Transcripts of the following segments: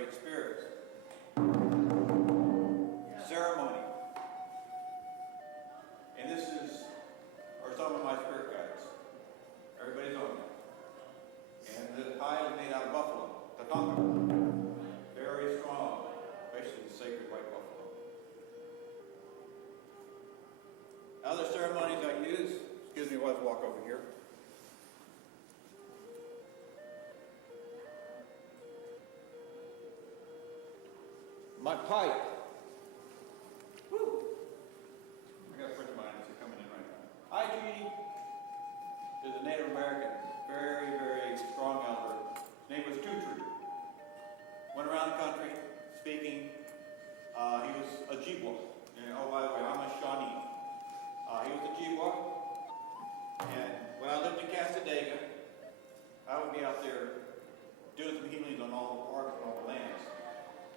great spirits. Ceremony. And this are some of my spirit guides. Everybody's on them. And the pie is made out of buffalo, tatonka. Very strong, especially the sacred white buffalo. Other ceremonies I use, excuse me while I walk over here. My pipe. Woo! I got a friend of mine that's coming in right now. Hi, Judy. Is a Native American, very, very strong elder. His name was Tutru. Went around the country speaking. He was a Ojibwa. And oh, by the way, I'm a Shawnee. He was a Ojibwa. And when I lived in Casadega, I would be out there doing some healings on all the parks and all the lands.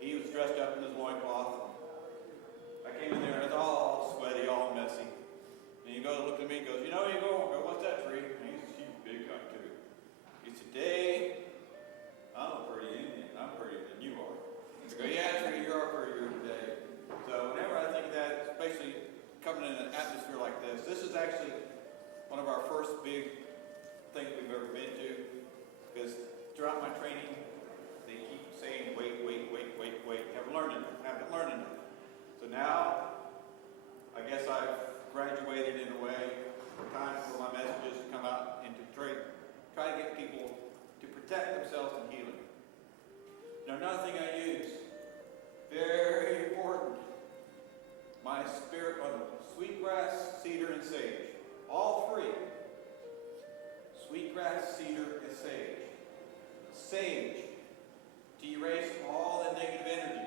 He was dressed up in his loincloth. I came in there, it was all sweaty, all messy. And he goes, looked at me and goes, you know, you go, what's that tree? And he's a big guy too. He said, Dave, I'm a pretty Indian. I'm prettier than you are. I go, yeah, tree, you are prettier today. So whenever I think of that, especially coming in an atmosphere like this is actually one of our first big things we've ever been to. Because throughout my training, they keep saying, wait. Haven't learned it. So now, I guess I've graduated in a way. Time for my messages to come out and to try to get people to protect themselves in healing. Now, another thing I use, very important, my spirit bundle, sweetgrass, cedar, and sage. All three. Sweetgrass, cedar, and sage. Sage, to erase all the negative energies.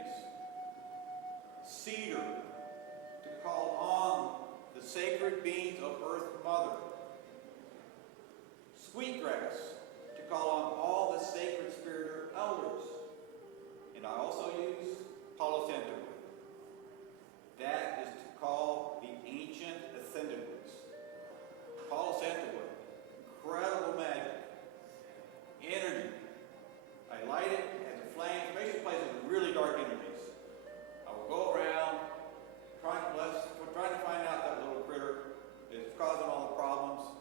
Cedar, to call on the sacred beings of Earth Mother. Sweetgrass, to call on all the sacred spirit elders. And I also use Palo Santo wood. That is to call the ancient ascended ones. Palo Santo wood, incredible magic, energy. I light it, it has a flame, especially places with really dark energies. I will go around trying to find out that little critter that's causing all the problems.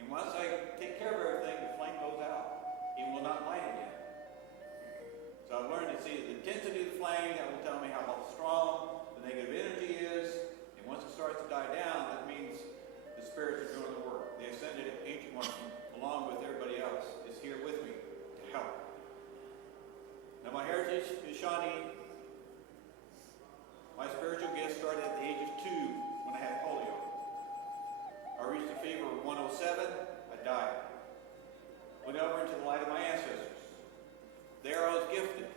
And once I take care of everything, the flame goes out. It will not light again. So I've learned to see the intensity of the flame. That will tell me how strong the negative energy is. And once it starts to die down, that means the spirits are doing the work. The ascended ancient one, along with everybody else, is here with me to help. Now my heritage is Shawnee. My spiritual gift started at the age of 2 when I had polio. I reached a fever of 107, I died. Went over into the light of my ancestors. There I was gifted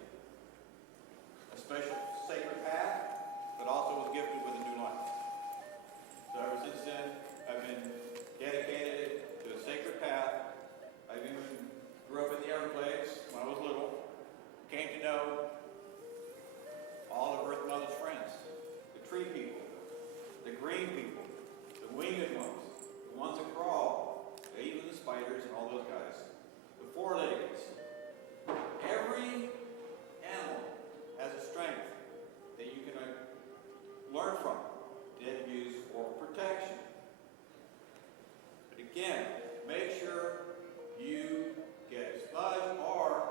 a special sacred path, but also was gifted with a new life. So ever since then, I've been dedicated to a sacred path. I even grew up in the Everglades when I was little. Came to know all of Earth Mother's friends, the tree people, the green people, the winged ones, the ones that crawl, even the spiders and all those guys, the four-leggeds. Every animal has a strength that you can learn from, to use for protection. But again, make sure you get a smudge or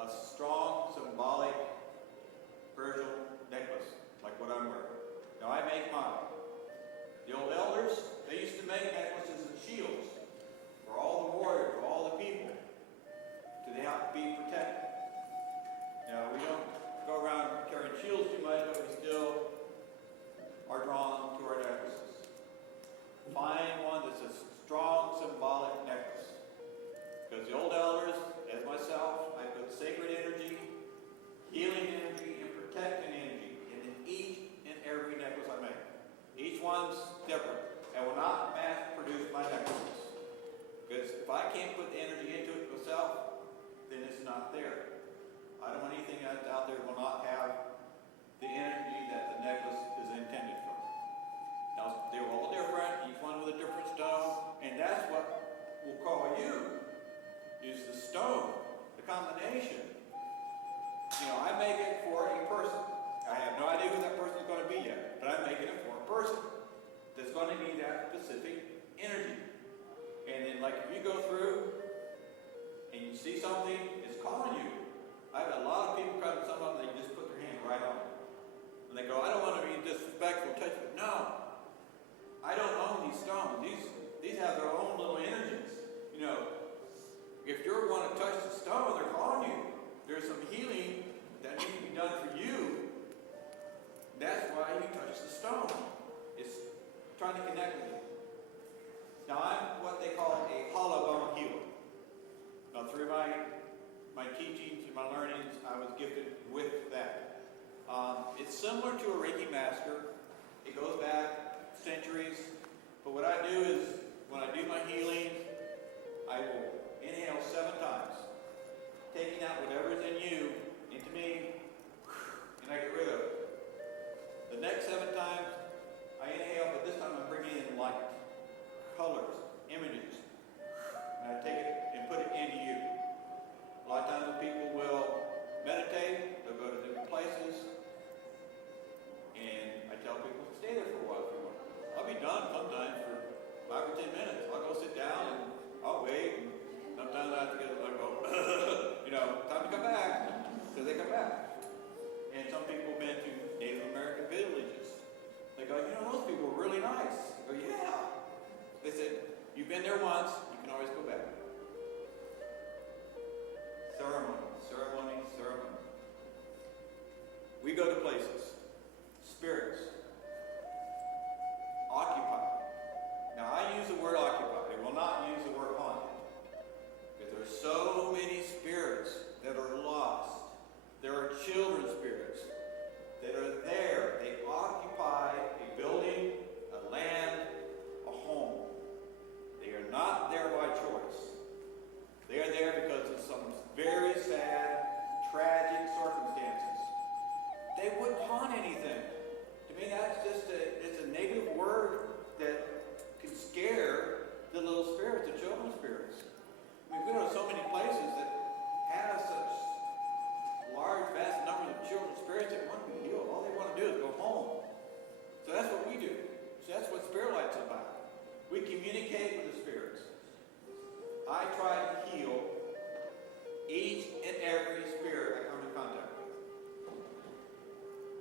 a strong, symbolic, spiritual necklace, like what I'm wearing. Now I make mine. The old elders, they used to make necklaces and shields for all the warriors, for all the people, to help be protected. Now we don't go around carrying shields too much, but we still like if you go through and you see something, it's calling you. I've had a lot of people come to someone, they just put their hand right on it. And they go, I don't want to be disrespectful, touch it. No. I don't own these stones. These have their own little energies. You know, if you're going to touch the stone, they're calling you. There's some healing that needs to be done for you. That's why you touch the stone. It's trying to connect with you. Now, I'm what they call a hollow bone healer. Now, through my teachings and my learnings, I was gifted with that. It's similar to a Reiki master. It goes back centuries. But what I do is, when I do my healing, I will inhale 7 times, taking out whatever is in you into me, and I get rid of it. The next 7 times, I inhale, but this time I'm bringing in light, colors, images, and I take it and put it into you. A lot of times when people will meditate, they'll go to different places, and I tell people to stay there for a while if you want. I'll be done sometimes for 5 or 10 minutes. I'll go sit down and I'll wait, and sometimes I have to get like, time to come back, so they come back. And some people have been to Native American villages. They go, those people were really nice. I go, yeah. They said, you've been there once, you can always go back. Ceremony. We go to places, spirits, occupy. Now I use the word occupy. I will not use the word haunted. Because there are so many spirits that are lost. There are children spirits that are there. They occupy a building, a land, a home. They are not there by choice. They are there because of some very sad, tragic circumstances. They wouldn't haunt anything. To me, that's just it's a negative word that can scare the little spirits, the children's spirits. I mean, we go to so many places that have such large, vast numbers of children's spirits that want to be healed. All they want to do is go home. So that's what we do. So that's what Spiritlight's about. We communicate with the spirits. I try to heal each and every spirit I come in contact with.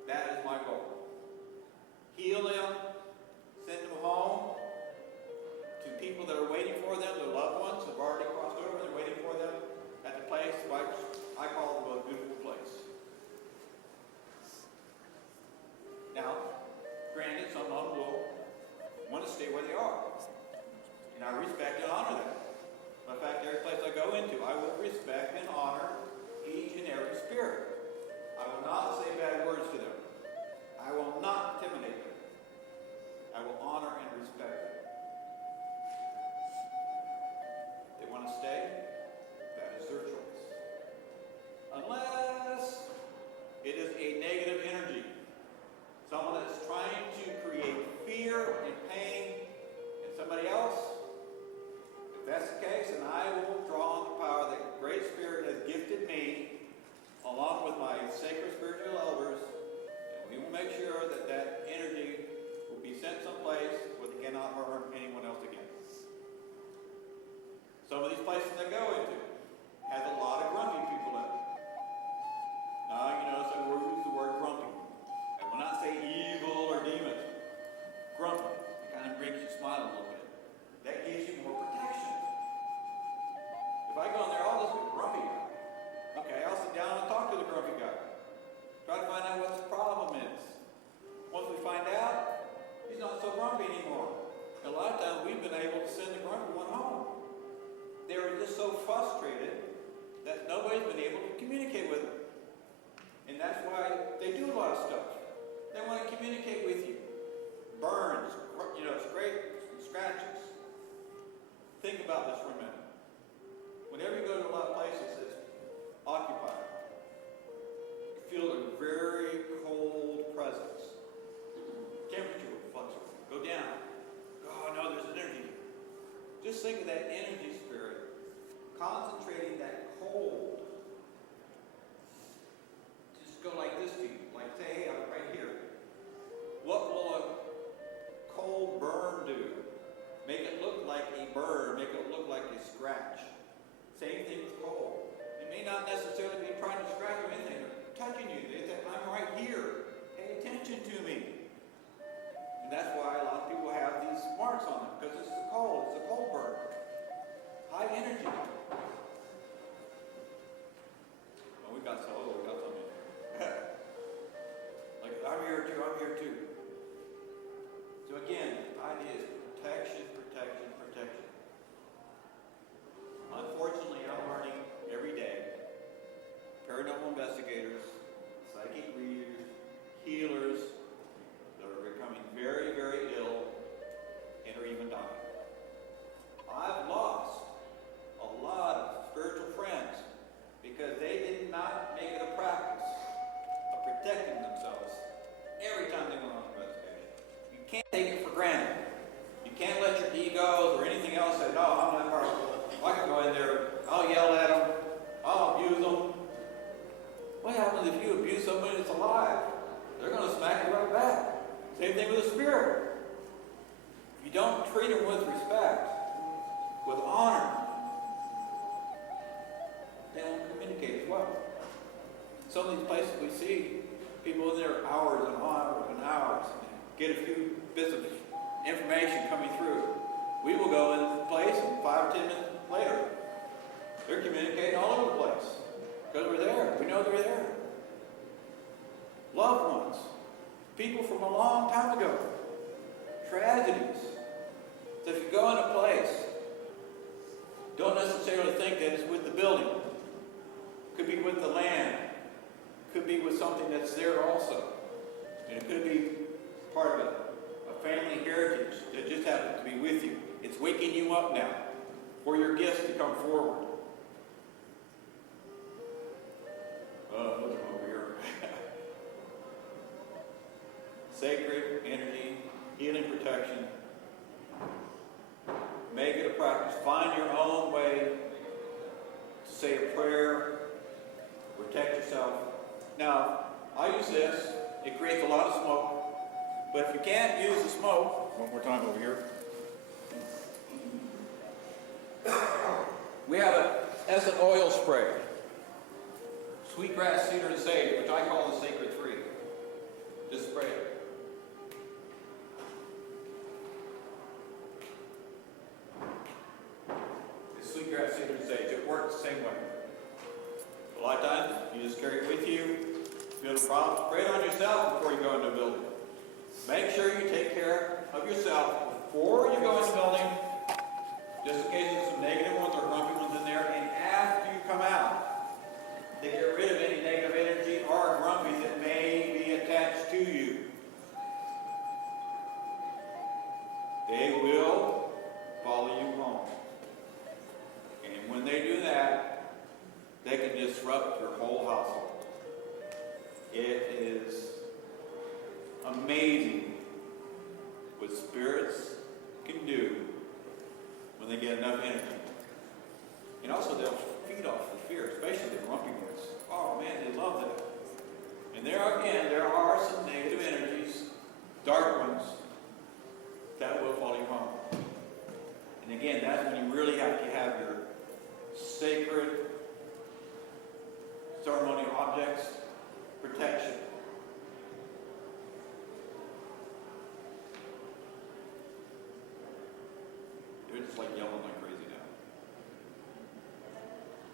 That is my goal. Heal them, send them home to people that are waiting for them, their loved ones have already crossed over, they're waiting for them at the place I call the most beautiful place. Now, granted, some of them will want to stay where they are. And I respect and honor that. In fact, every place I go into, I will respect and honor each and every spirit. I will not say bad words to them. I will not intimidate them. I will honor and respect them. If they want to stay, that is their choice. Unless it is a negative energy. Someone that's trying to create fear and pain in somebody else. If that's the case, then I will draw on the power that Great Spirit has gifted me, along with my sacred spiritual elders, and we will make sure that that energy will be sent someplace where they cannot harm anyone else again. Some of these places I go into has a lot of grumpy people in it. Now, so we'll use the word grumpy. I will not say evil or demon. Grumpy. It kind of makes you smile a little bit. That gives you more protection. If I go in there, this is a grumpy guy. Okay, I'll sit down and talk to the grumpy guy. Try to find out what the problem is. Once we find out, he's not so grumpy anymore. A lot of times we've been able to send the grumpy one home. They were just so frustrated that nobody's been able to communicate with them. And that's why they do a lot of stuff. They want to communicate with you. Burns, scratches. Think about this for a minute. Whenever you go to a lot of places that's occupied, you feel a very cold presence. Temperature will fluctuate. Go down. Oh no, there's an energy. Just think of that energy spirit concentrating that cold. Just go like this to you. Like say, hey, I'm right here. What will a cold burn do? Make it look like a burn. Make it look like take it for granted. You can't let your egos or anything else say, no, I'm not powerful. I can go in there, I'll yell at them, I'll abuse them. What happens if you abuse somebody that's alive? They're going to smack you right back. Same thing with a spirit. If you don't treat them with respect, with honor, they won't communicate as well. Some of these places we see people in there hours and hours and hours, get a few bits of information coming through. We will go in the place and 5 or 10 minutes later, they're communicating all over the place. Because we're there. We know they're there. Loved ones. People from a long time ago. Tragedies. So if you go in a place, don't necessarily think that it's with the building. Could be with the land. Could be with something that's there also. And it could be part of a family heritage that just happens to be with you. It's waking you up now for your gifts to come forward. Look over here. Sacred energy, healing, protection. Make it a practice. Find your own way to say a prayer. Protect yourself. Now, I use this. It creates a lot of smoke. But if you can't use the smoke, one more time over here. We have an essence oil spray. Sweetgrass, cedar, and sage, which I call the sacred three. Just spray it. It's sweetgrass, cedar, and sage. It works the same way. A lot of times, you just carry it with you. If you have a problem, spray it on yourself before you go into a building. Make sure you take care of yourself before you go into the building, just in case there's some negative ones or grumpy ones in there, and after you come out. To get rid of any negative energy or grumpy that may be attached to you. They will follow you home. And when they do that, they can disrupt your whole household. It is amazing what spirits can do when they get enough energy. And also they'll feed off the fear, especially the grumpy ones. Oh man, they love that. And there are some negative energies, dark ones, that will follow you home. And again, that's when you really have to have your sacred ceremonial objects, protection. They're just like yelling like crazy now.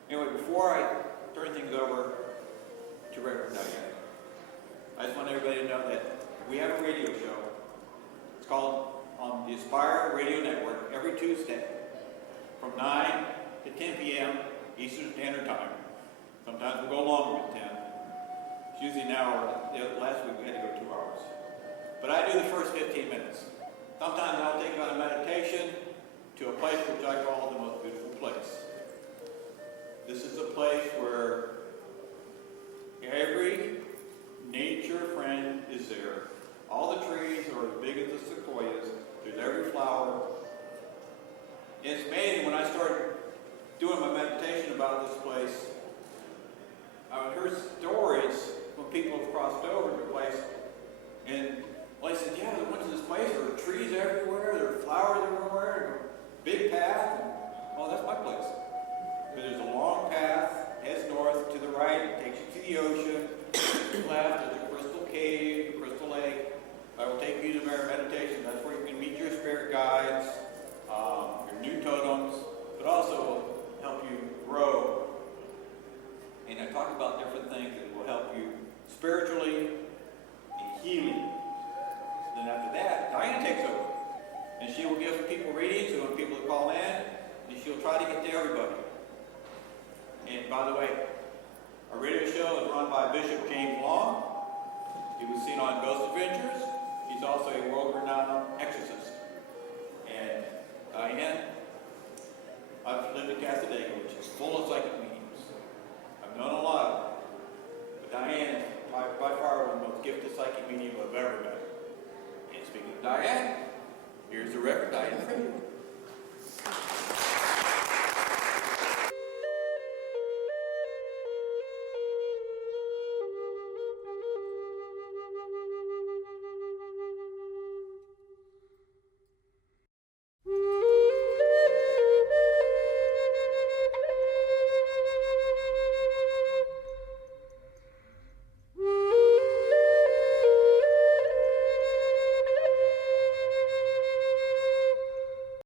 Anyway, before I turn things over to Rev One Eagle, I just want everybody to know that we have a radio show. It's called on the Aspire Radio Network every Tuesday from 9 to 10 p.m. Eastern Standard Time. Sometimes we'll go longer than 10. It's usually an hour. Last week we had to go 2 hours. But I do the first 15 minutes. Sometimes I'll take you on a meditation to a place which I call the most beautiful place. This is a place where every nature friend is there. All the trees are as big as the sequoias. There's every flower. And it's amazing when I started doing my meditation about this place, I would hear stories when people have crossed over to the place. And well, I said, yeah, I went to this place. There are trees everywhere. There are flowers everywhere. Big path. And, well, that's my place. There's a long path, heads north to the right, it takes you to the ocean. To the left, there's a crystal cave, a crystal lake. I will take you to meditation. That's where you can meet your spirit guides, your new totems, but also help you grow. And I talk about different things that will help you spiritually and healing. Then after that, Diana takes over. And she will give people readings, she will have people to call in, and she'll try to get to everybody. And by the way, our radio show is run by Bishop James Long. He was seen on Ghost Adventures. He's also a world-renowned exorcist. And Diane, I've lived in Casadega, which is full of psychic mediums. I've known a lot of them. But Diane is by far one of the most gifted psychic medium I've ever met. And Speaking of Diane, here's the Reverend Diane.